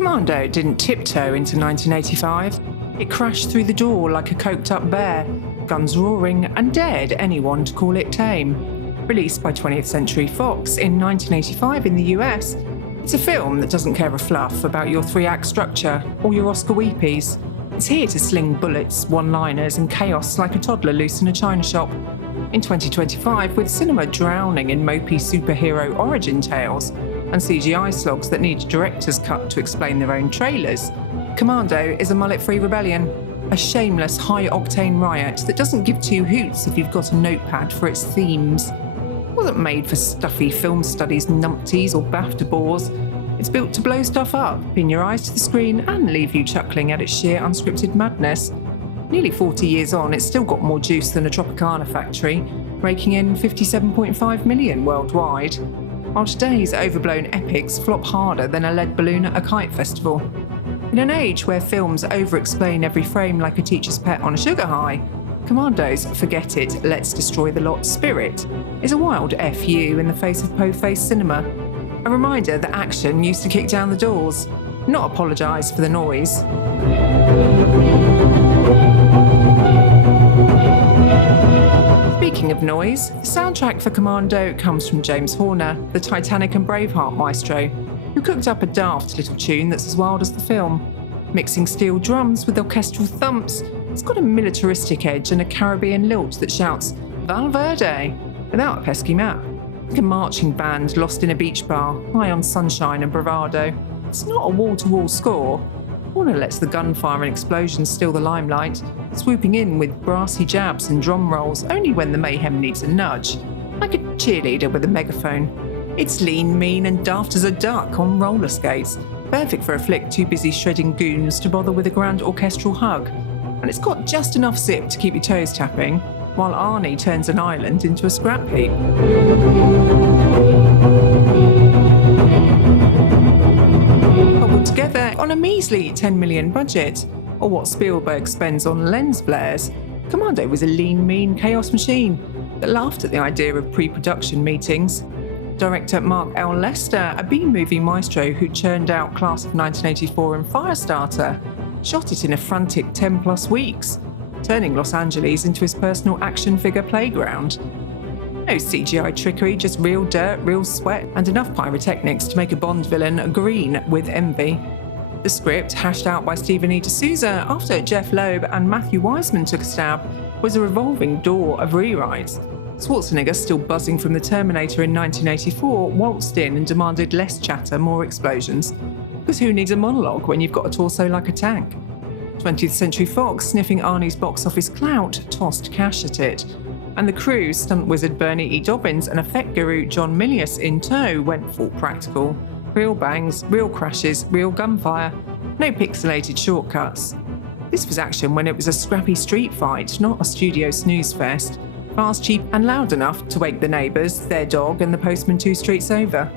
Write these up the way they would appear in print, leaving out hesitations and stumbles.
Commando didn't tiptoe into 1985. It crashed through the door like a coked-up bear, guns roaring, and dared anyone to call it tame. Released by 20th Century Fox in 1985 in the US, it's a film that doesn't care a fluff about your three-act structure or your Oscar weepies. It's here to sling bullets, one-liners, and chaos like a toddler loose in a china shop. In 2025, with cinema drowning in mopey superhero origin tales and CGI slogs that need a director's cut to explain their own trailers, Commando is a mullet-free rebellion, a shameless high-octane riot that doesn't give two hoots if you've got a notepad for its themes. It wasn't made for stuffy film studies numpties or BAFTA bores. It's built to blow stuff up, pin your eyes to the screen, and leave you chuckling at its sheer unscripted madness. Nearly 40 years on, it's still got more juice than a Tropicana factory, raking in $57.5 million worldwide, while today's overblown epics flop harder than a lead balloon at a kite festival. In an age where films over-explain every frame like a teacher's pet on a sugar high, Commando's forget it, let's destroy the lot spirit is a wild FU in the face of po-faced cinema. A reminder that action used to kick down the doors, not apologise for the noise. Speaking of noise, the soundtrack for Commando comes from James Horner, the Titanic and Braveheart maestro, who cooked up a daft little tune that's as wild as the film. Mixing steel drums with orchestral thumps, it's got a militaristic edge and a Caribbean lilt that shouts Val Verde without a pesky map. Like a marching band lost in a beach bar, high on sunshine and bravado. It's not a wall-to-wall score. Horner lets the gunfire and explosions steal the limelight, swooping in with brassy jabs and drum rolls only when the mayhem needs a nudge, like a cheerleader with a megaphone. It's lean, mean, and daft as a duck on roller skates, perfect for a flick too busy shredding goons to bother with a grand orchestral hug. And it's got just enough zip to keep your toes tapping, while Arnie turns an island into a scrap heap. Cobbled together on a measly $10 million budget, or what Spielberg spends on lens flares, Commando was a lean, mean chaos machine that laughed at the idea of pre-production meetings. Director MarkLLester, a B-movie maestro who churned out Class of 1984 and Firestarter, shot it in a frantic 10-plus weeks, turning Los Angeles into his personal action figure playground. No CGI trickery, just real dirt, real sweat, and enough pyrotechnics to make a Bond villain green with envy. The script, hashed out by Stephen E. D'Souza after Jeff Loeb and Matthew Wiseman took a stab, was a revolving door of rewrites. Schwarzenegger, still buzzing from the Terminator in 1984, waltzed in and demanded less chatter, more explosions. Because who needs a monologue when you've got a torso like a tank? 20th Century Fox, sniffing Arnie's box office clout, tossed cash at it. And the crew, stunt wizard Bernie E. Dobbins and effect guru John Milius in tow, went full practical. Real bangs, real crashes, real gunfire. No pixelated shortcuts. This was action when it was a scrappy street fight, not a studio snooze fest. Fast, cheap, and loud enough to wake the neighbours, their dog, and the postman 2 streets over.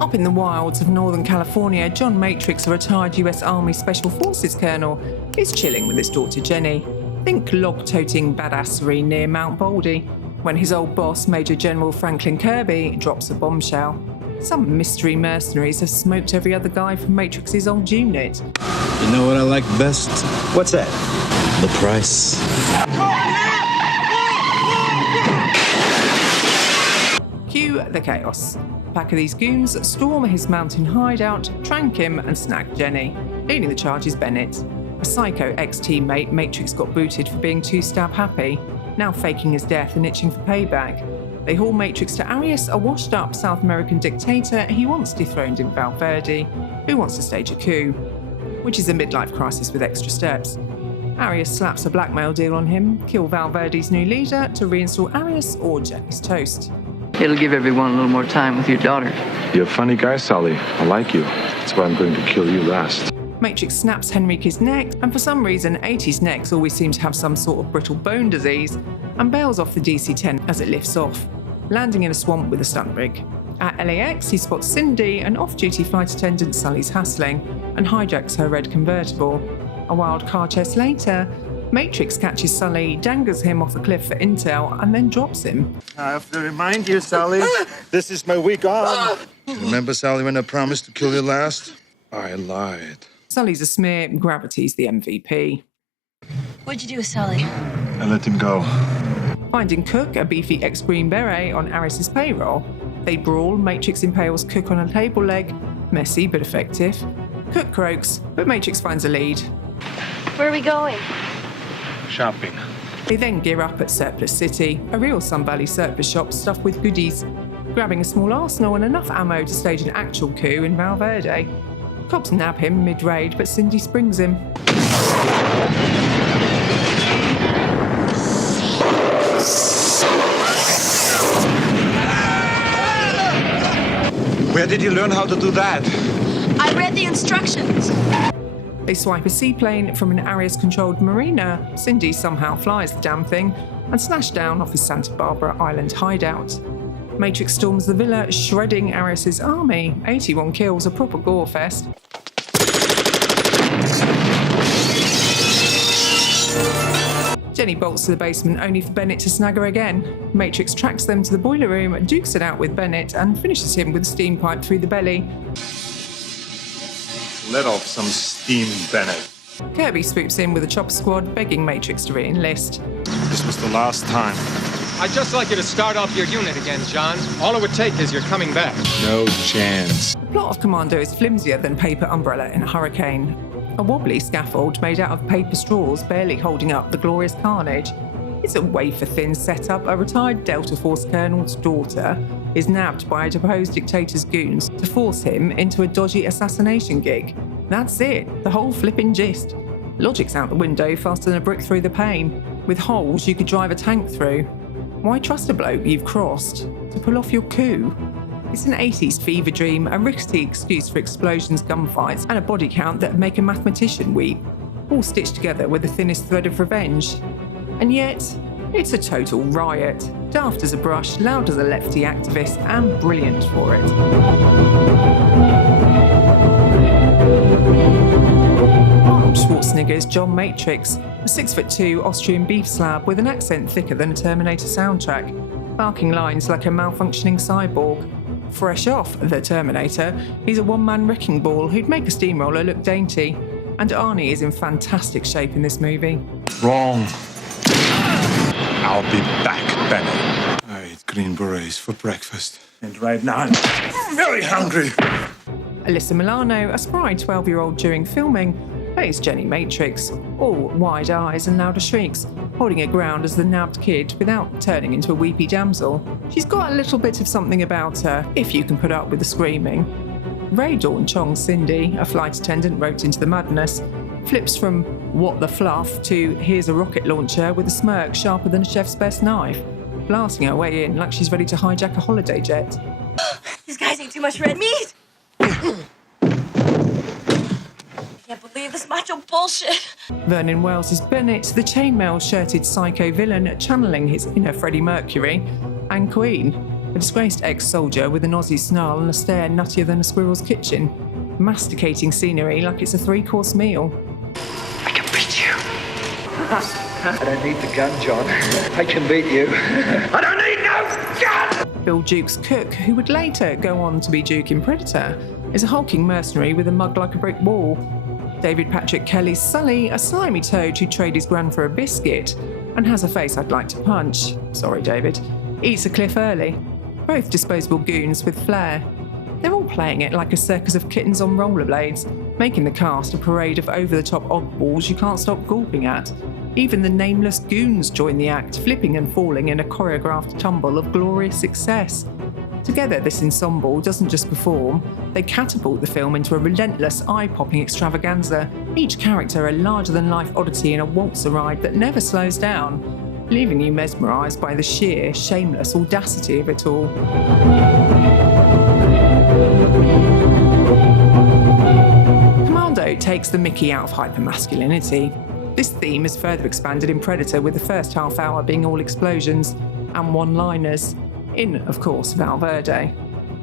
Up in the wilds of Northern California, John Matrix, a retired US Army Special Forces colonel, is chilling with his daughter Jenny. Think log-toting badassery near Mount Baldy, when his old boss, Major General Franklin Kirby, drops a bombshell. Some mystery mercenaries have smoked every other guy from Matrix's old unit. You know what I like best? What's that? The price. Cue the chaos. A pack of these goons storm his mountain hideout, trank him, and snag Jenny. Leading the charge is Bennett. A psycho ex-teammate Matrix got booted for being too stab-happy, now faking his death and itching for payback. They haul Matrix to Arias, a washed-up South American dictator he once dethroned in Val Verde, who wants to stage a coup, which is a midlife crisis with extra steps. Arias slaps a blackmail deal on him, kill Val Verde's new leader to reinstall Arias or Jenny's toast. It'll give everyone a little more time with your daughter. You're a funny guy, Sully. I like you. That's why I'm going to kill you last. Matrix snaps Henrique's neck, and for some reason 80s necks always seem to have some sort of brittle bone disease, and bails off the DC-10 as it lifts off, landing in a swamp with a stunt rig. At LAX, he spots Cindy, an off-duty flight attendant Sully's hassling, and hijacks her red convertible. A wild car chase later, Matrix catches Sully, dangles him off a cliff for intel, and then drops him. I have to remind you, Sally, this is my weak arm. Remember, Sally, when I promised to kill you last? I lied. Sully's a smear, Gravity's the MVP. What'd you do with Sully? I let him go. Finding Cook, a beefy ex-Green Beret, on Aris's payroll. They brawl, Matrix impales Cook on a table leg. Messy but effective. Cook croaks, but Matrix finds a lead. Where are we going? Shopping. They then gear up at Surplus City, a real Sun Valley surplus shop stuffed with goodies, grabbing a small arsenal and enough ammo to stage an actual coup in Val Verde. Cops nab him mid-raid, but Cindy springs him. Where did you learn how to do that? I read the instructions. They swipe a seaplane from an Arias-controlled marina. Cindy somehow flies the damn thing and smash down off his Santa Barbara Island hideout. Matrix storms the villa, shredding Aris's army. 81 kills, a proper gore fest. Jenny bolts to the basement only for Bennett to snag her again. Matrix tracks them to the boiler room, dukes it out with Bennett, and finishes him with a steam pipe through the belly. Let off some steam, Bennett. Kirby swoops in with a chopper squad, begging Matrix to re-enlist. This was the last time. I'd just like you to start off your unit again, John. All it would take is your coming back. No chance. The plot of Commando is flimsier than paper umbrella in a hurricane. A wobbly scaffold made out of paper straws barely holding up the glorious carnage. It's a wafer-thin setup. A retired Delta Force colonel's daughter is nabbed by a deposed dictator's goons to force him into a dodgy assassination gig. That's it, the whole flipping gist. Logic's out the window faster than a brick through the pane. With holes you could drive a tank through. Why trust a bloke you've crossed to pull off your coup? It's an 80s fever dream, a risky excuse for explosions, gunfights, and a body count that make a mathematician weep, all stitched together with the thinnest thread of revenge. And yet, it's a total riot. Daft as a brush, loud as a lefty activist, and brilliant for it. Arnold Schwarzenegger's John Matrix, a 6'2" Austrian beef slab with an accent thicker than a Terminator soundtrack, barking lines like a malfunctioning cyborg. Fresh off The Terminator, he's a one-man wrecking ball who'd make a steamroller look dainty. And Arnie is in fantastic shape in this movie. Wrong. I'll be back, Bennett. I eat green berets for breakfast. And right now, I'm very hungry. Alyssa Milano, a spry 12-year-old during filming, plays Jenny Matrix, all wide eyes and louder shrieks, holding her ground as the nabbed kid without turning into a weepy damsel. She's got a little bit of something about her, if you can put up with the screaming. Ray Dawn Chong's Cindy, a flight attendant roped into the madness, flips from "what the fluff" to "here's a rocket launcher" with a smirk sharper than a chef's best knife, blasting her way in like she's ready to hijack a holiday jet. These guys eat too much red meat. I can't believe this macho bullshit. Vernon Wells is Bennett, the chainmail-shirted psycho villain channeling his inner Freddie Mercury, and Queen, a disgraced ex-soldier with an Aussie snarl and a stare nuttier than a squirrel's kitchen, masticating scenery like it's a 3-course meal. I can beat you. I don't need the gun, John. I can beat you. I don't need no gun! Bill Duke's Cook, who would later go on to be Duke in Predator, is a hulking mercenary with a mug like a brick wall. David Patrick Kelly's Sully, a slimy toad who'd trade his gran for a biscuit and has a face I'd like to punch. Sorry, David. Eats a cliff early. Both disposable goons with flair. They're all playing it like a circus of kittens on rollerblades, making the cast a parade of over-the-top oddballs you can't stop gawping at. Even the nameless goons join the act, flipping and falling in a choreographed tumble of glorious success. Together, this ensemble doesn't just perform, they catapult the film into a relentless, eye-popping extravaganza, each character a larger-than-life oddity in a waltzer ride that never slows down, leaving you mesmerised by the sheer, shameless audacity of it all. Commando takes the mickey out of hypermasculinity. This theme is further expanded in Predator, with the first half hour being all explosions and one-liners, in, of course, Val Verde.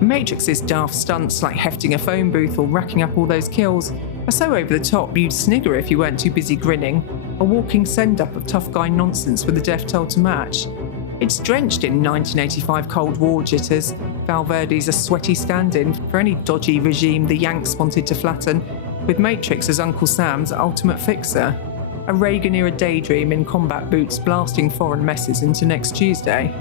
Matrix's daft stunts, like hefting a phone booth or racking up all those kills, are so over the top you'd snigger if you weren't too busy grinning. a walking send-up of tough guy nonsense with a death toll to match. It's drenched in 1985 Cold War jitters. Val Verde's a sweaty stand-in for any dodgy regime the Yanks wanted to flatten, with Matrix as Uncle Sam's ultimate fixer. A Reagan-era daydream in combat boots blasting foreign messes into next Tuesday.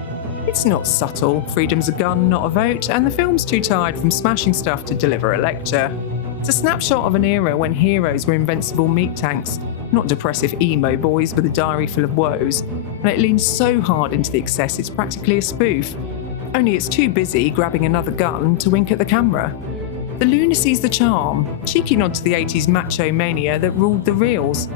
It's not subtle, freedom's a gun, not a vote, and the film's too tired from smashing stuff to deliver a lecture. It's a snapshot of an era when heroes were invincible meat tanks, not depressive emo boys with a diary full of woes, and it leans so hard into the excess it's practically a spoof. Only it's too busy grabbing another gun to wink at the camera. The lunacy's the charm, cheeky nod to the 80s macho mania that ruled the reels.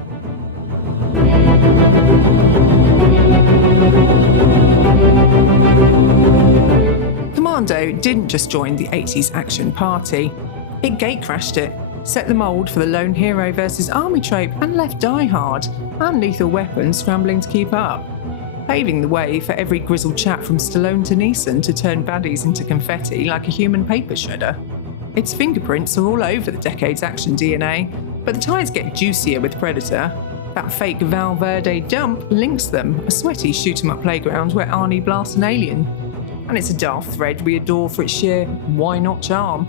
Commando didn't just join the 80s action party. It gatecrashed it, set the mould for the lone hero versus army trope, and left Die Hard and Lethal Weapon scrambling to keep up, paving the way for every grizzled chap from Stallone to Neeson to turn baddies into confetti like a human paper shredder. Its fingerprints are all over the decade's action DNA, but the ties get juicier with Predator. That fake Val Verde dump links them, a sweaty shoot-'em-up playground where Arnie blasts an alien. And it's a daft thread we adore for its sheer why-not charm.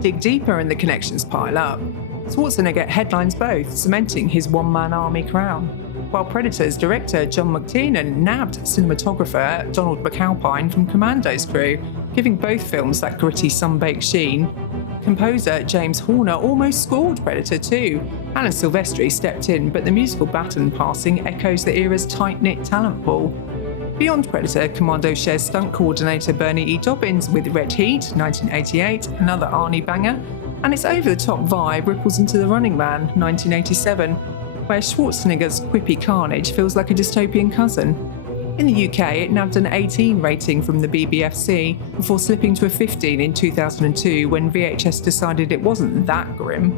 Dig deeper and the connections pile up. Schwarzenegger headlines both, cementing his one-man army crown, while Predator's director John McTiernan nabbed cinematographer Donald McAlpine from Commando's crew, giving both films that gritty sun-baked sheen. Composer James Horner almost scored Predator too. Alan Silvestri stepped in, but the musical baton passing echoes the era's tight-knit talent pool. Beyond Predator, Commando shares stunt coordinator Bernie E. Dobbins with Red Heat, 1988, another Arnie banger, and its over-the-top vibe ripples into The Running Man, 1987, where Schwarzenegger's quippy carnage feels like a dystopian cousin. In the UK, it nabbed an 18 rating from the BBFC before slipping to a 15 in 2002 when VHS decided it wasn't that grim.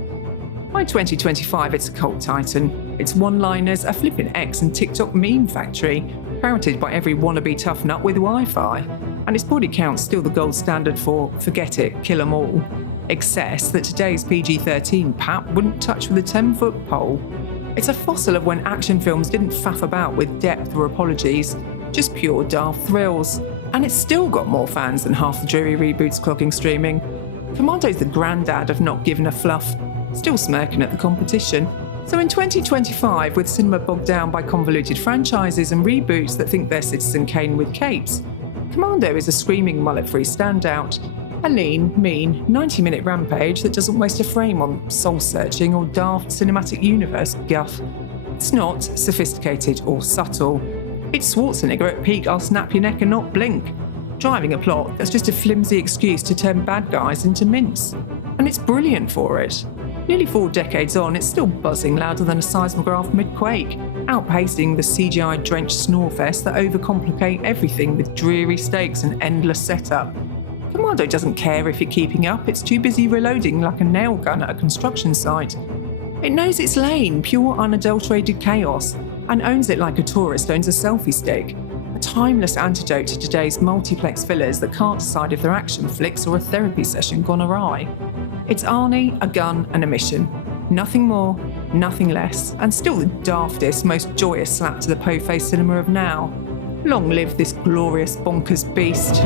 By 2025, it's a cult titan. Its one-liners, a flippin' X and TikTok meme factory, parroted by every wannabe tough nut with Wi-Fi, and its body count's still the gold standard for forget it, kill 'em all. Excess that today's PG-13 pap wouldn't touch with a 10-foot pole. It's a fossil of when action films didn't faff about with depth or apologies, just pure daft thrills. And it's still got more fans than half the dreary reboots clogging streaming. Commando's the granddad of not giving a fluff, still smirking at the competition. So in 2025, with cinema bogged down by convoluted franchises and reboots that think they're Citizen Kane with capes, Commando is a screaming mullet-free standout. A lean, mean, 90-minute rampage that doesn't waste a frame on soul-searching or daft cinematic universe guff. It's not sophisticated or subtle. It's Schwarzenegger at peak I'll snap your neck and not blink, driving a plot that's just a flimsy excuse to turn bad guys into mince. And it's brilliant for it. Nearly 4 decades on, it's still buzzing louder than a seismograph mid-quake, outpacing the CGI-drenched snore-fest that overcomplicate everything with dreary stakes and endless setup. Commando doesn't care if you're keeping up, it's too busy reloading like a nail gun at a construction site. It knows its lane, pure unadulterated chaos, and owns it like a tourist owns a selfie stick. A timeless antidote to today's multiplex fillers that can't decide if they're action flicks or a therapy session gone awry. It's Arnie, a gun, and a mission. Nothing more, nothing less, and still the daftest, most joyous slap to the po-faced cinema of now. Long live this glorious bonkers beast.